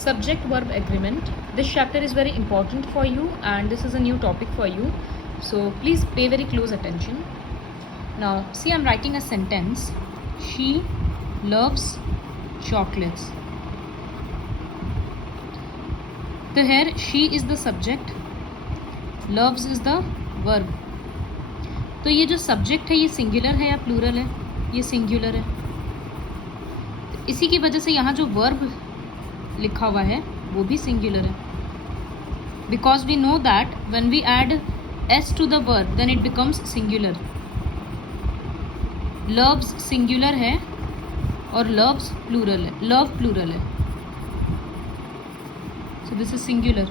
subject verb agreement. This chapter is very important for you and this is a new topic for you, so please pay very close attention. Now see, I'm writing a sentence. She loves chocolates. So here she is the subject, loves is the verb. तो ये जो subject है ये singular है या plural है? ये singular है। तो इसी की वजह से यहाँ जो वर्ब लिखा हुआ है वो भी सिंगुलर है, because we know that when we add S to the verb then it becomes singular. Loves singular है और लव्स प्लूरल है, लव प्लूरल है, so this is singular.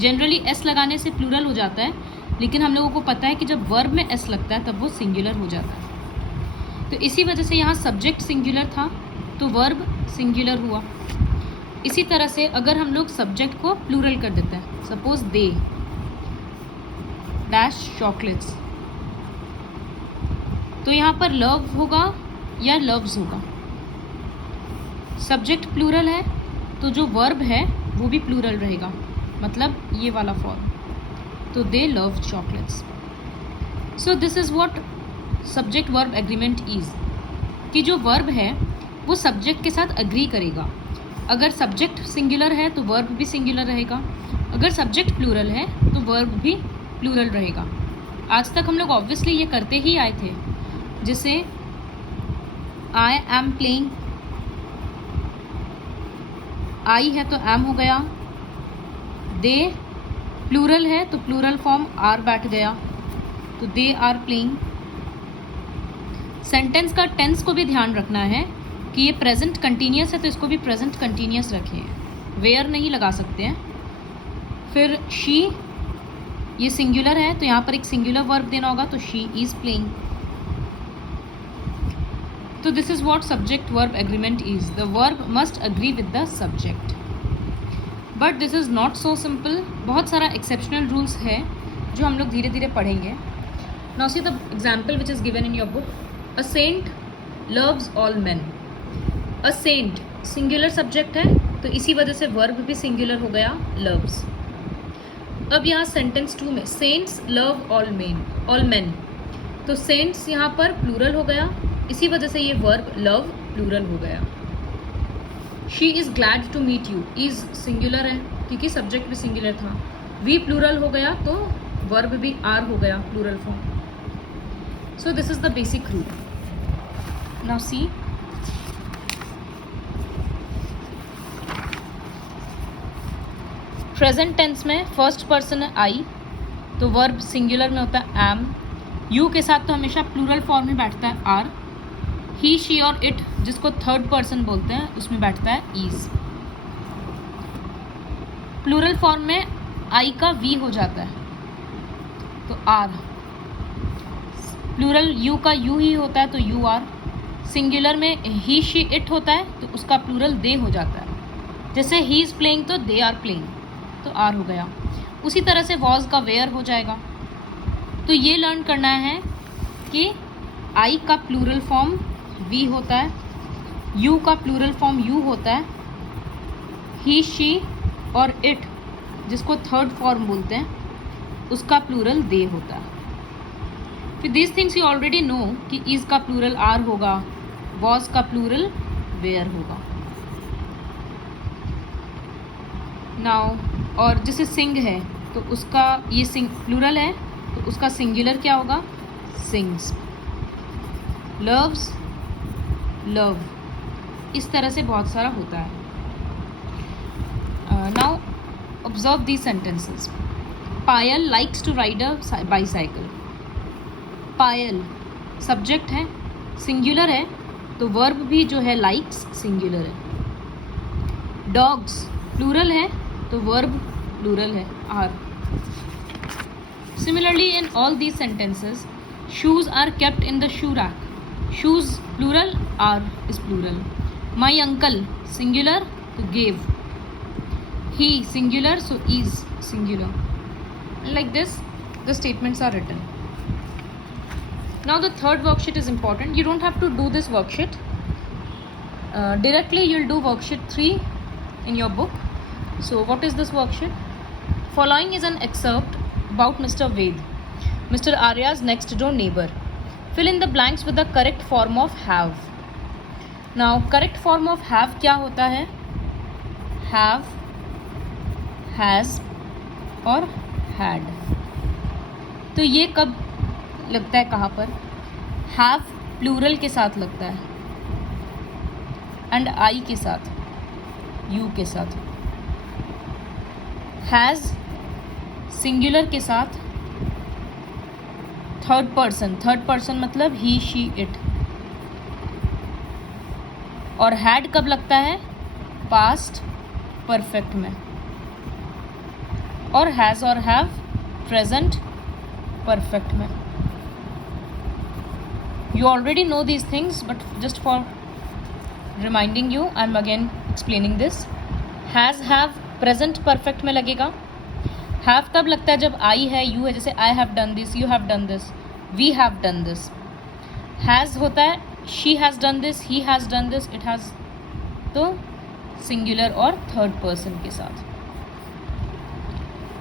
Generally S लगाने से प्लूरल हो जाता है, लेकिन हम लोगों को पता है कि जब वर्ब में एस लगता है तब वो सिंगुलर हो जाता है। तो इसी वजह से यहाँ सब्जेक्ट सिंगुलर था तो वर्ब सिंगुलर हुआ। इसी तरह से अगर हम लोग सब्जेक्ट को प्लूरल कर देते हैं, सपोज दे डैश चॉकलेट्स, तो यहाँ पर लव होगा या लव्स होगा। सब्जेक्ट प्लूरल है तो जो वर्ब है वो भी प्लूरल रहेगा, मतलब ये वाला फॉर्म, तो दे love chocolates. So this is what subject verb agreement is, कि जो वर्ब है वो सब्जेक्ट के साथ अग्री करेगा। अगर सब्जेक्ट सिंगुलर है तो वर्ब भी सिंगुलर रहेगा, अगर सब्जेक्ट प्लूरल है तो वर्ब भी प्लूरल रहेगा। आज तक हम लोग ऑब्वियसली ये करते ही आए थे, जैसे आई एम प्लेइंग, आई है तो एम हो गया, दे प्लूरल है तो प्लूरल फॉर्म आर बैठ गया, तो दे आर प्लेइंग। सेंटेंस का टेंस को भी ध्यान रखना है कि ये प्रेजेंट कंटिन्यूस है तो इसको भी प्रेजेंट कंटिन्यूस रखें, वेयर नहीं लगा सकते हैं। फिर शी, ये सिंगुलर है तो यहाँ पर एक सिंगुलर वर्ब देना होगा, तो शी इज प्लेइंग। तो this is what subject verb agreement is, the verb must agree with the subject. But this is not so simple, बहुत सारा एक्सेप्शनल रूल्स है जो हम लोग धीरे धीरे पढ़ेंगे। Now see the example which is given in your book, a saint loves all man. A saint singular subject है तो इसी वजह से वर्ब भी सिंगुलर हो गया, लव्स। अब यहाँ सेंटेंस 2 में सेंट्स लव ऑल मैन, तो सेंट्स यहाँ पर प्लूरल हो गया, इसी वजह से ये वर्ब लव प्लूरल हो गया। She is glad to meet you, is singular है क्योंकि सब्जेक्ट भी सिंगुलर था, वी प्लूरल हो गया तो वर्ब भी आर हो गया, plural form. So this is the basic rule. Now see, present tense में फर्स्ट पर्सन है आई, तो वर्ब सिंगुलर में होता है एम, यू के साथ तो हमेशा प्लूरल फॉर्म में बैठता है आर। ही शी और इट जिसको थर्ड पर्सन बोलते हैं उसमें बैठता है इज। प्लूरल फॉर्म में आई का वी हो जाता है तो आर, प्लूरल यू का यू ही होता है तो यू आर। सिंगुलर में ही शी इट होता है तो उसका प्लूरल दे हो जाता है, जैसे ही इज प्लेइंग तो दे आर प्लेइंग, तो आर हो गया। उसी तरह से वॉज का वेयर हो जाएगा। तो ये लर्न करना है कि आई का प्लूरल फॉर्म वी होता है, यू का प्लूरल फॉर्म यू होता है, ही शी और इट जिसको थर्ड फॉर्म बोलते हैं उसका प्लूरल दे होता है। फिर this things you already know कि इज का प्लूरल आर होगा, वॉज का प्लूरल वेयर होगा। नाउ, और जैसे सिंग है तो उसका ये सिंग प्लूरल है तो उसका सिंगुलर क्या होगा, सिंग्स। लव्स लव, इस तरह से बहुत सारा होता है। Now observe these sentences. Payal likes to ride a bicycle. Payal subject है, सिंगुलर है तो वर्ब भी जो है लाइक्स सिंगुलर है। डॉग्स प्लूरल है तो वर्ब प्लूरल है are. Similarly in all these sentences, shoes are kept in the shoe rack, shoes plural are is plural. My uncle singular तो gave, he singular so is singular. Like this the statements are written. Now the third worksheet is important. You don't have to do this worksheet. Directly you'll do worksheet 3 in your book. So what is this worksheet? Following is an excerpt about Mr. Ved, Mr. Arya's next door neighbor. Fill in the blanks with the correct form of have. Now correct form of have क्या होता है? Have, has और had. तो ये कब लगता है कहाँ पर? Have प्लूरल के साथ लगता है एंड आई के साथ, यू के साथ. हैज़ सिंगुलर के साथ थर्ड पर्सन मतलब ही शी इट. और हैड कब लगता है? पास्ट परफेक्ट में. और हैज़ और हैव प्रेजेंट परफेक्ट में. You already know these things, but just for reminding you, I'm again explaining this. Has, have, present perfect में लगेगा. Have तब लगता है जब I है, you है, जैसे I have done this, you have done this, we have done this. Has होता है she has done this, he has done this, it has. तो singular और third person के साथ.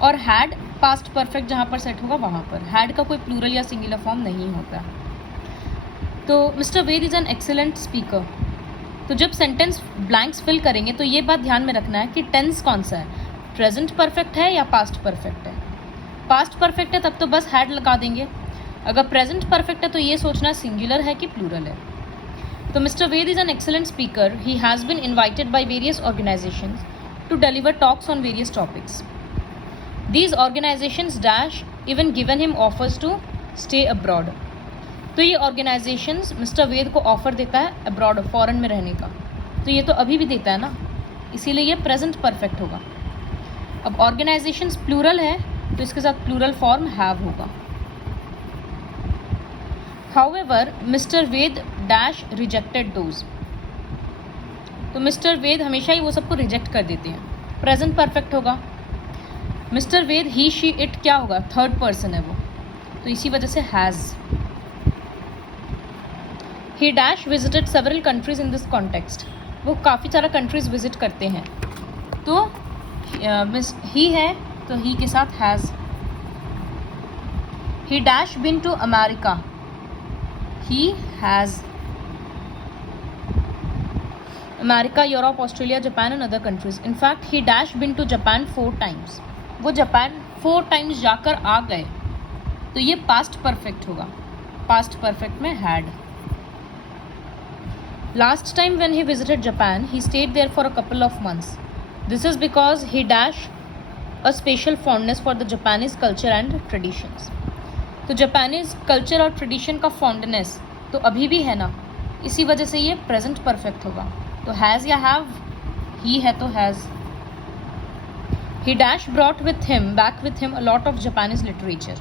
और had past perfect जहाँ पर सेट होगा वहाँ पर. had का कोई plural या singular form नहीं होता. तो mister Ved is an excellent speaker. तो जब सेंटेंस ब्लैंक्स फिल करेंगे तो ये बात ध्यान में रखना है कि टेंस कौन सा है, प्रेजेंट परफेक्ट है या पास्ट परफेक्ट है. पास्ट परफेक्ट है तब तो बस हैड लगा देंगे. अगर प्रेजेंट परफेक्ट है तो ये सोचना सिंगुलर है कि प्लूरल है. तो mister Ved is an excellent speaker. He has been invited by various organisations to deliver talks on various topics. These organisations dash even given him offers to stay abroad. तो ये ऑर्गेनाइजेशंस मिस्टर वेद को offer देता है abroad, foreign में रहने का. तो ये तो अभी भी देता है ना, इसीलिए ये प्रेजेंट परफेक्ट होगा. अब ऑर्गेनाइजेशंस प्लूरल है तो इसके साथ प्लूरल फॉर्म हैव होगा. However mister Ved dash rejected those. तो मिस्टर वेद हमेशा ही वो सबको रिजेक्ट कर देते हैं. प्रेजेंट परफेक्ट होगा. Mister Ved he she it क्या होगा? थर्ड पर्सन है वो, तो इसी वजह से has. He dash visited several countries in this context. वो काफ़ी सारा कंट्रीज विजिट करते हैं. तो ही है तो ही के साथ has. He dash been to America. He has. America, Europe, Australia, Japan and other countries. In fact he dash been to Japan 4 times. वो जापान 4 times जाकर आ गए. तो ये पास्ट परफेक्ट होगा. पास्ट परफेक्ट में had. Last time when he visited Japan, he stayed there for a couple of months. This is because he dash a special fondness for the Japanese culture and traditions. तो Japanese culture और tradition का fondness तो अभी भी है ना, इसी वजह से ये present perfect होगा. तो has या have, he है तो has. He dash brought back with him a lot of Japanese literature.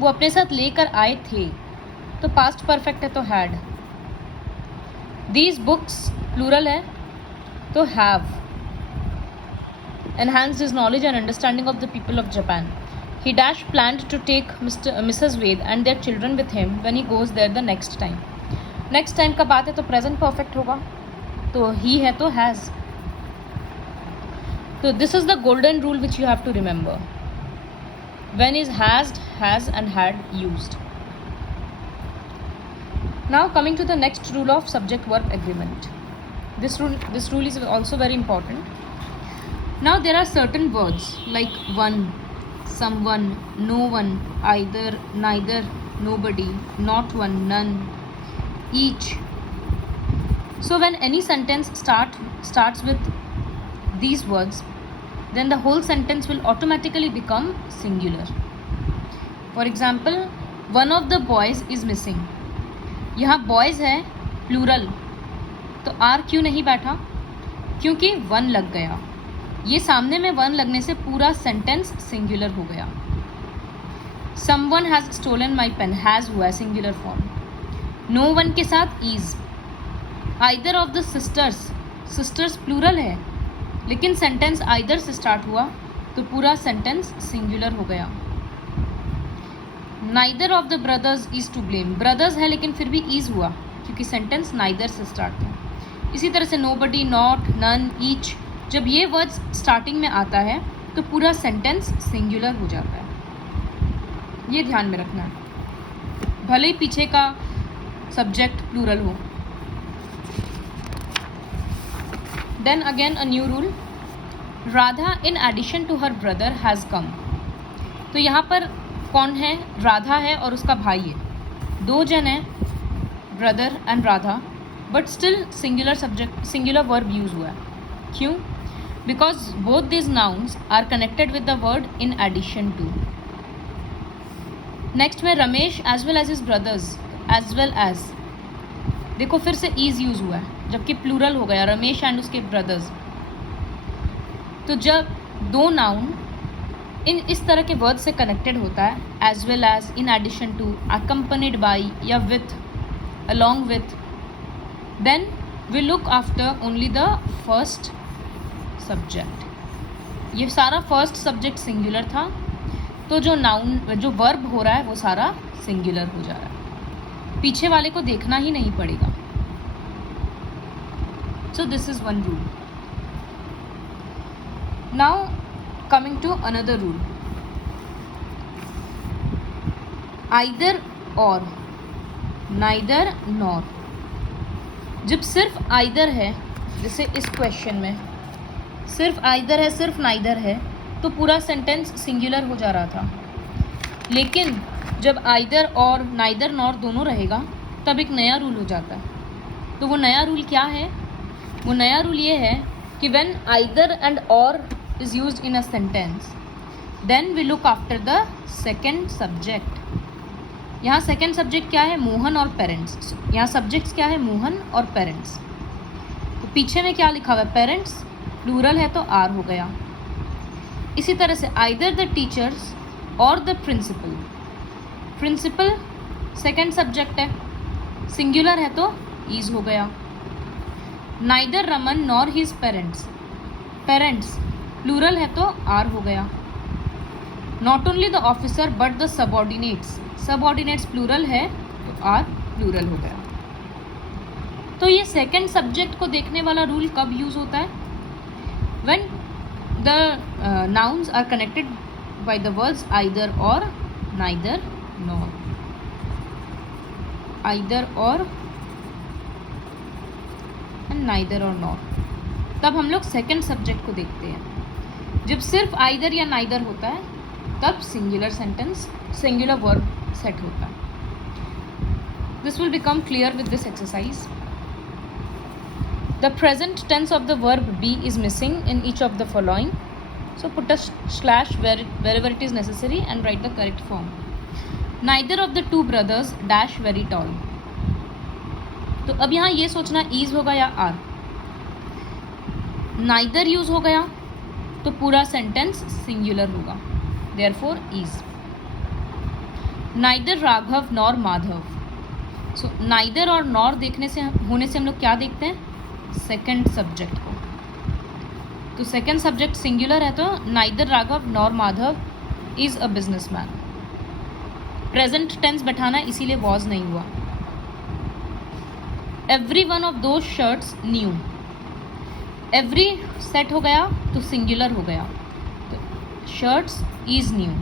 वो अपने साथ लेकर आए थे. तो past perfect है तो had. These books plural है तो have enhanced his knowledge and understanding of the people of Japan. He dash planned to take Mrs. Ved and their children with him when he goes there the next time. Next time का बात है तो present perfect होगा. तो he है तो has. So this is the golden rule which you have to remember. When is has and had used. Now coming to the next rule of subject verb agreement. This rule is also very important. Now there are certain words like one, someone, no one, either, neither, nobody, not one, none, each. So when any sentence starts with these words, then the whole sentence will automatically become singular. For example, one of the boys is missing. यहाँ boys है plural, तो are क्यों नहीं बैठा? क्योंकि one लग गया. ये सामने में वन लगने से पूरा सेंटेंस सिंगुलर हो गया. Someone has stolen my pen, has हुआ सिंगुलर फॉर्म. नो वन के साथ is. Either of the sisters plural है लेकिन सेंटेंस आइदर से स्टार्ट हुआ तो पूरा सेंटेंस सिंगुलर हो गया. Neither of the brothers is to blame. Brothers है लेकिन फिर भी ईज हुआ क्योंकि सेंटेंस नाइदर से स्टार्ट था. इसी तरह से नोबडी, नॉट, नन, ईच जब ये वर्ड स्टार्टिंग में आता है तो पूरा सेंटेंस सिंगुलर हो जाता है। ये ध्यान में रखना है, भले ही पीछे का सब्जेक्ट प्लूरल हो। Then again a new rule, Radha in addition to her brother has come. तो यहाँ पर कौन है? राधा है और उसका भाई है, दो जन हैं, brother and Radha, but still singular subject, singular verb use हुआ है। क्यों? Because both this nouns are connected with the word in addition to. Next में Ramesh as well as his brothers, as well as, देखो फिर से ईज यूज हुआ है, जबकि प्लूरल हो गया रमेश एंड उसके ब्रदर्स। तो जब दो नाउन इन इस तरह के वर्ड से कनेक्टेड होता है, as well as, in addition to, accompanied by या with, along with, then we look after only the first subject. ये सारा फर्स्ट सब्जेक्ट सिंगुलर था, तो जो नाउन, जो वर्ब हो रहा है वो सारा सिंगुलर हो जा रहा है, पीछे वाले को देखना ही नहीं पड़ेगा। So this is one rule. Now coming to another rule, either or, neither nor. जब सिर्फ आइदर है, जैसे इस क्वेश्चन में सिर्फ आइदर है, सिर्फ नाइदर है, तो पूरा सेंटेंस सिंगुलर हो जा रहा था। लेकिन जब आइदर और, नाइदर नॉर दोनों रहेगा, तब एक नया रूल हो जाता है। तो वो नया रूल क्या है? वो नया रूल ये है कि व्हेन आइदर एंड और is used in a sentence, then we look after the second subject. यहाँ सेकेंड सब्जेक्ट क्या है? मोहन और पेरेंट्स। यहाँ सब्जेक्ट्स क्या है? मोहन और पेरेंट्स। तो पीछे में क्या लिखा हुआ है? पेरेंट्स, प्लूरल है तो आर हो गया। इसी तरह से either the teachers or the principal, principal second subject है, सिंगुलर है तो ईज हो गया। Neither Raman nor his parents, parents plural है तो आर हो गया। Not only the officer but the subordinates, subordinates plural है तो आर प्लूरल हो गया। तो ये सेकेंड सब्जेक्ट को देखने वाला रूल कब यूज होता है? When the nouns are connected by the words either or, neither nor, either or and neither or nor, तब हम लोग सेकेंड सब्जेक्ट को देखते हैं। जब सिर्फ आइदर या नाइदर होता है, तब singular sentence, singular verb set होता है। This will become clear with this exercise. The present tense of the verb be is missing in each of the following, so put a slash wherever it is necessary and write the correct form. Neither of the two brothers dash very tall. तो अब यहाँ ये सोचना ease होगा या are. Neither use हो गया तो पूरा सेंटेंस सिंगुलर होगा, therefore is. Neither Raghav nor Madhav, so neither or nor देखने से, होने से हम लोग क्या देखते हैं? सेकंड सब्जेक्ट को। तो सेकंड सब्जेक्ट सिंगुलर है तो neither Raghav nor Madhav is a businessman. Present tense बैठाना, इसीलिए वॉज नहीं हुआ। Every one of those shirts new, every set हो गया तो सिंगुलर हो गया, तो shirts is new,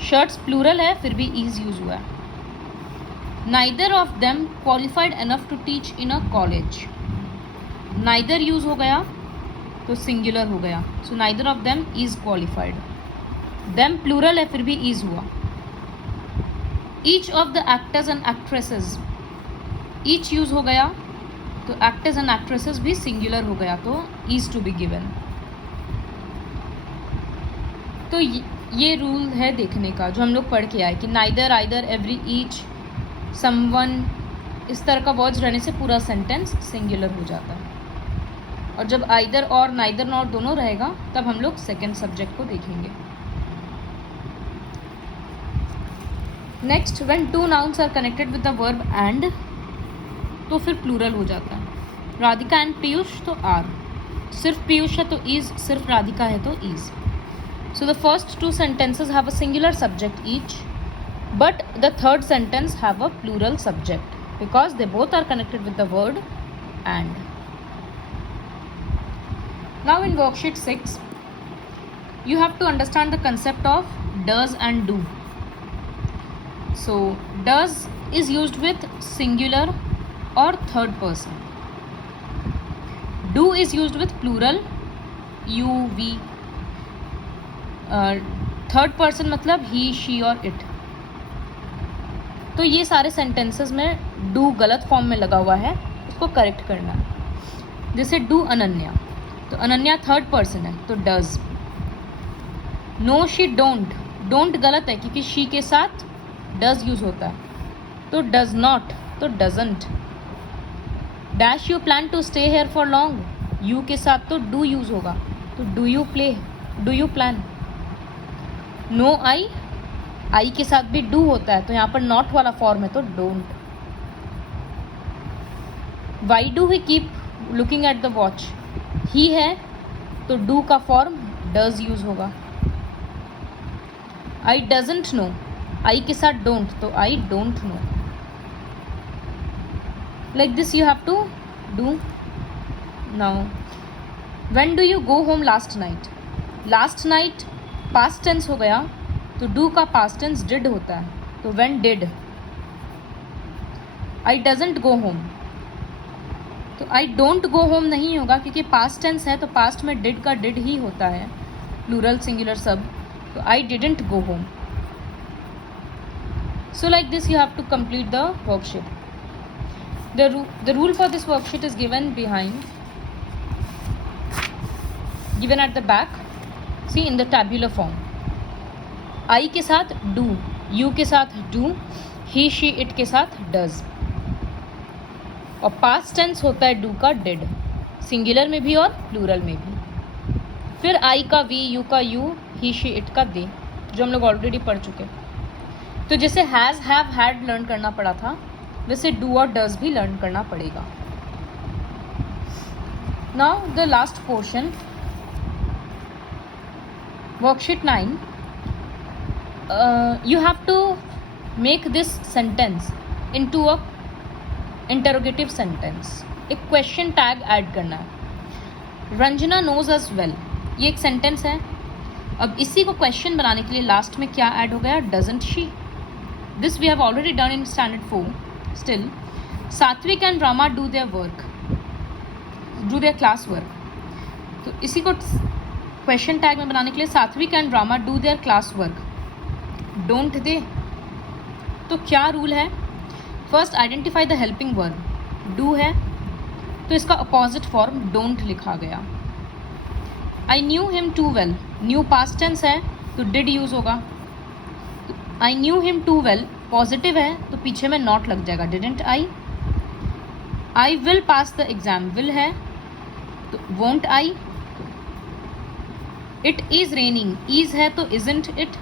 shirts plural है फिर भी इज यूज हुआ है। Neither of them qualified enough to teach in a college, neither use हो गया तो सिंगुलर हो गया, so neither of them is qualified, them plural है फिर भी इज हुआ। Each of the actors and actresses, each use हो गया तो एक्टर्स एंड एक्ट्रेसेस भी सिंगुलर हो गया, तो इज टू बी गिवन। तो ये रूल है देखने का, जो हम लोग पढ़ के आए कि neither, either, every, each, someone, इस तरह का वर्ड्स रहने से पूरा सेंटेंस सिंगुलर हो जाता है। और जब आइदर और, नाइदर नॉर दोनों रहेगा, तब हम लोग सेकेंड सब्जेक्ट को देखेंगे। Next, when two nouns are connected with the verb and, तो फिर प्लूरल हो जाता है। राधिका एंड पीयूष तो आर, सिर्फ पीयूष है तो इज, सिर्फ राधिका है तो is. So the first two sentences have a singular subject each, but the third sentence have a plural subject because they both are connected with the word and. Now in worksheet 6, you have to understand the concept of does and do. So does is used with singular or third person. Do is used with plural, you, we. Third person मतलब ही, she और it. तो ये सारे sentences में do गलत form में लगा हुआ है, उसको करेक्ट करना है. जैसे डू अनन्या, तो अनन्या थर्ड पर्सन है तो does. No she don't, don't गलत है क्योंकि शी के साथ डज यूज होता है, तो डज नॉट तो doesn't. Dash you plan to stay here for long, you के साथ तो डू यूज होगा, तो do you play, do you plan. No I, I के साथ भी डू होता है तो यहाँ पर नॉट वाला फॉर्म है तो don't. Why do he keep looking at the watch, he है तो डू का फॉर्म डज यूज होगा. आई डजंट नो, आई के साथ डोंट तो I don't know. Like this you have to do. Now when do you go home last night, last night past tense हो गया तो डू का पास्ट टेंस डिड होता है तो when did. I doesn't go home, तो I don't go home नहीं होगा क्योंकि पास्ट टेंस है तो पास्ट में डिड का डिड ही होता है, प्लूरल सिंगुलर सब, तो I didn't go home. So like this you have to complete the worksheet. The rule for this worksheet is given behind, given at the back. See in the tabular form. I के साथ do, you के साथ do, he she it के साथ does. और past tense होता है do का did, सिंगुलर में भी और प्लूरल में भी. फिर I का we, you का you, he she it का they, जो हम लोग ऑलरेडी पढ़ चुके. तो जैसे हैज़, हैव, हैड लर्न करना पड़ा था वैसे डू और डज भी लर्न करना पड़ेगा. Now the last portion, worksheet 9. You have to make this sentence into a interrogative sentence. एक क्वेश्चन टैग ऐड करना है. रंजना नोज अस वेल, ये एक सेंटेंस है. अब इसी को क्वेश्चन बनाने के लिए लास्ट में क्या ऐड हो गया, doesn't she. This we have already done in standard 4. Still, Satvik and Rama do their work, do their class work. तो इसी को क्वेश्चन टैग में बनाने के लिए Satvik and Rama do their class work, don't they. तो क्या रूल है, first identify the helping verb. Do है तो इसका अपोजिट फॉर्म डोंट लिखा गया. I knew him too well, knew past tense है तो डिड यूज होगा. I knew him too well positive है तो पीछे में नॉट लग जाएगा, didn't I. I will pass the exam, will है तो won't I. It is raining, is है तो isn't it.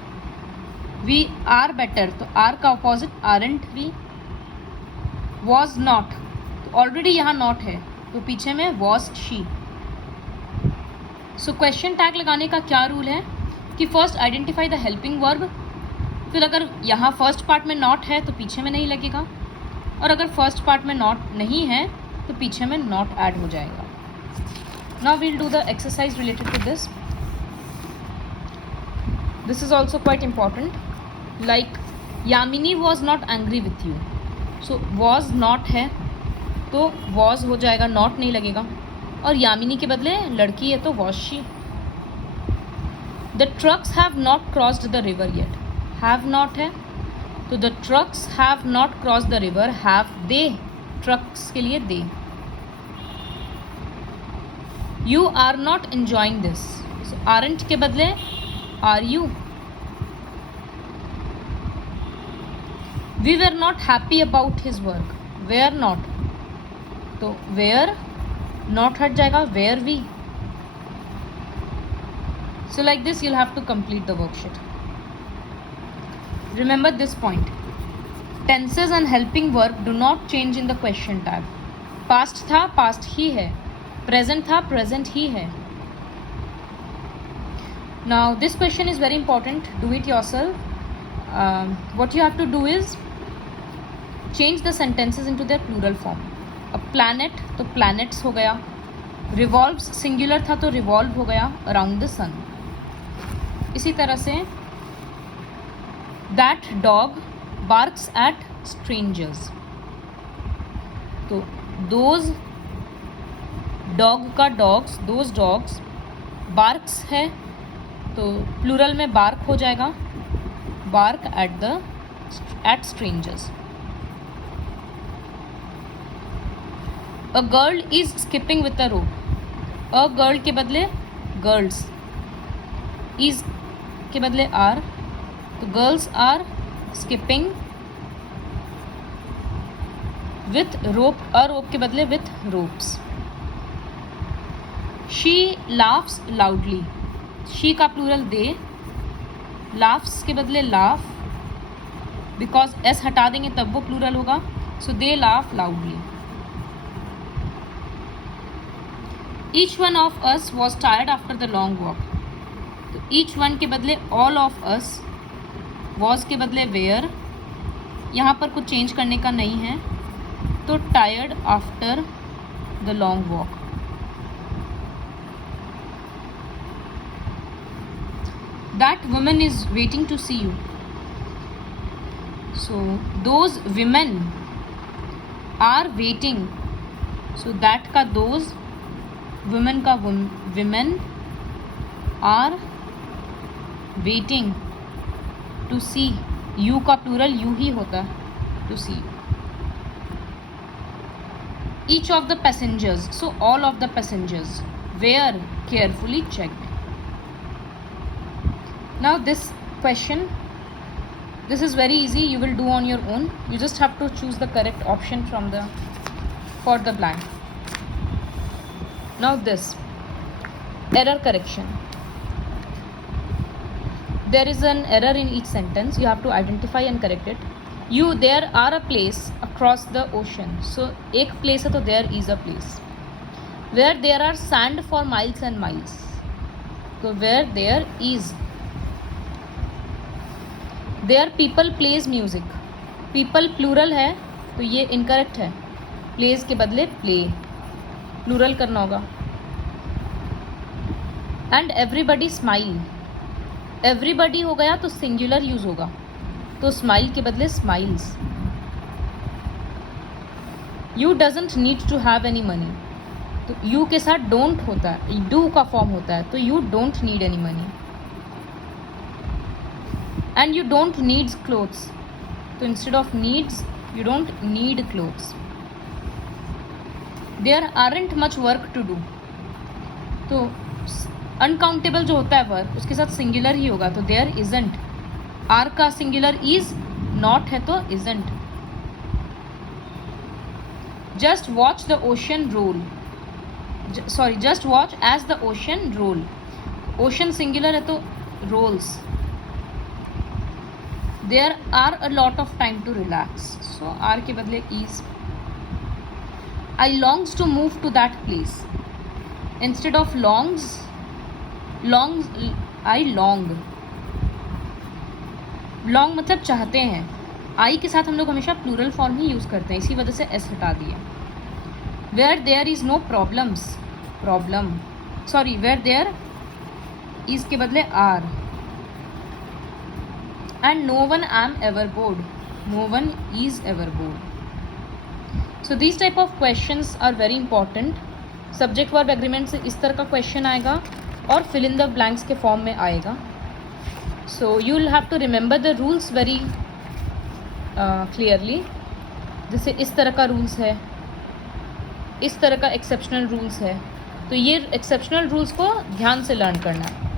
We are better तो आर का opposite aren't we. Was not तो ऑलरेडी यहाँ नॉट है तो पीछे में was she. So question tag लगाने का क्या रूल है कि first identify the helping verb. फिर अगर यहाँ फर्स्ट पार्ट में नॉट है तो पीछे में नहीं लगेगा, और अगर फर्स्ट पार्ट में नॉट नहीं है तो पीछे में नॉट ऐड हो जाएगा. Now we'll do the exercise related to this. This is also quite important. Like Yamini was not angry with you, so was not है तो वॉज हो जाएगा, नॉट नहीं लगेगा. और यामिनी के बदले लड़की है तो was she. The trucks have not crossed the river yet, have not है तो the trucks have not cross the river, have they, trucks के लिए they. You are not enjoying this, aren't के बदले are you. We were not happy about his work, were not तो were not हट जाएगा, were we. So like this you'll have to complete the worksheet. Remember this point. Tenses and helping verb do not change in the question tag. Past था, past ही है. Present था, present ही है. Now this question is very important. Do it yourself. What you have to do is change the sentences into their plural form. अब planet तो planets हो गया. Revolves singular था तो रिवॉल्व हो गया अराउंड द सन। इसी तरह से that dog barks at strangers, तो दोज डॉग का डॉग्स, दोज डॉग्स, बार्क्स है तो प्लूरल में बार्क हो जाएगा, bark at strangers. A girl is skipping with a rope, a girl के बदले गर्ल्स, इज के बदले आर, तो girls are skipping with rope, a rope के बदले with ropes. She laughs loudly, she का प्लूरल दे, लाफ्स के बदले लाफ, बिकॉज एस हटा देंगे तब वो प्लूरल होगा, so they laugh loudly. Each one of us was tired after the long walk, तो ईच वन के बदले ऑल ऑफ अस, वॉज के बदले वेयर, यहाँ पर कुछ चेंज करने का नहीं है, तो tired after the long walk. That woman is waiting to see you, so those women are waiting, so that का दोज, वुमेन का women are waiting to see you का प्लूरल यू ही होता है, to see. Each of the passengers, so all of the passengers, were carefully checked. Now this question, this is very easy, you will do on your own, you just have to choose the correct option from the for the blank. Now this error correction, there is an error in each sentence, you have to identify and correct it. There are a place across the ocean, so एक place है तो there is a place. Where there are sand for miles and miles, so where there is. There people plays music, people plural है तो ये incorrect है, pledge के बदले play, plural करना होगा। एंड एवरीबडी स्माइल, एवरीबडी हो गया तो सिंगुलर यूज होगा, तो स्माइल के बदले smiles. You doesn't need to have any money, तो यू के साथ डोंट होता है, डू का फॉर्म होता है, तो you don't need any money. And you don't needs clothes, तो instead of needs you don't need clothes. There aren't much work to do, तो अनकाउंटेबल जो होता है वर्क उसके साथ सिंगुलर ही होगा, तो देयर इजंट, आर का सिंगुलर इज, नॉट है तो isn't. Just watch the ocean roll, sorry just watch as the ocean roll, ocean singular है तो rolls. There are a lot of time to relax, so are के बदले is. I longs to move to that place, instead of longs, long I long, long मतलब चाहते हैं, आई के साथ हम लोग हमेशा प्लूरल फॉर्म ही यूज़ करते हैं, इसी वजह से एस हटा दिया। Where there is no problems, problem, sorry where there is के बदले are. And no one am ever bored, no one is ever bored. So these type of questions are very important. Subject verb agreement से इस तरह का question आएगा और fill in the blanks के form में आएगा। So you will have to remember the rules very clearly, जैसे इस तरह का रूल्स है, इस तरह का एक्सेप्शनल रूल्स है, तो ये एक्सेप्शनल रूल्स को ध्यान से लर्न करना है।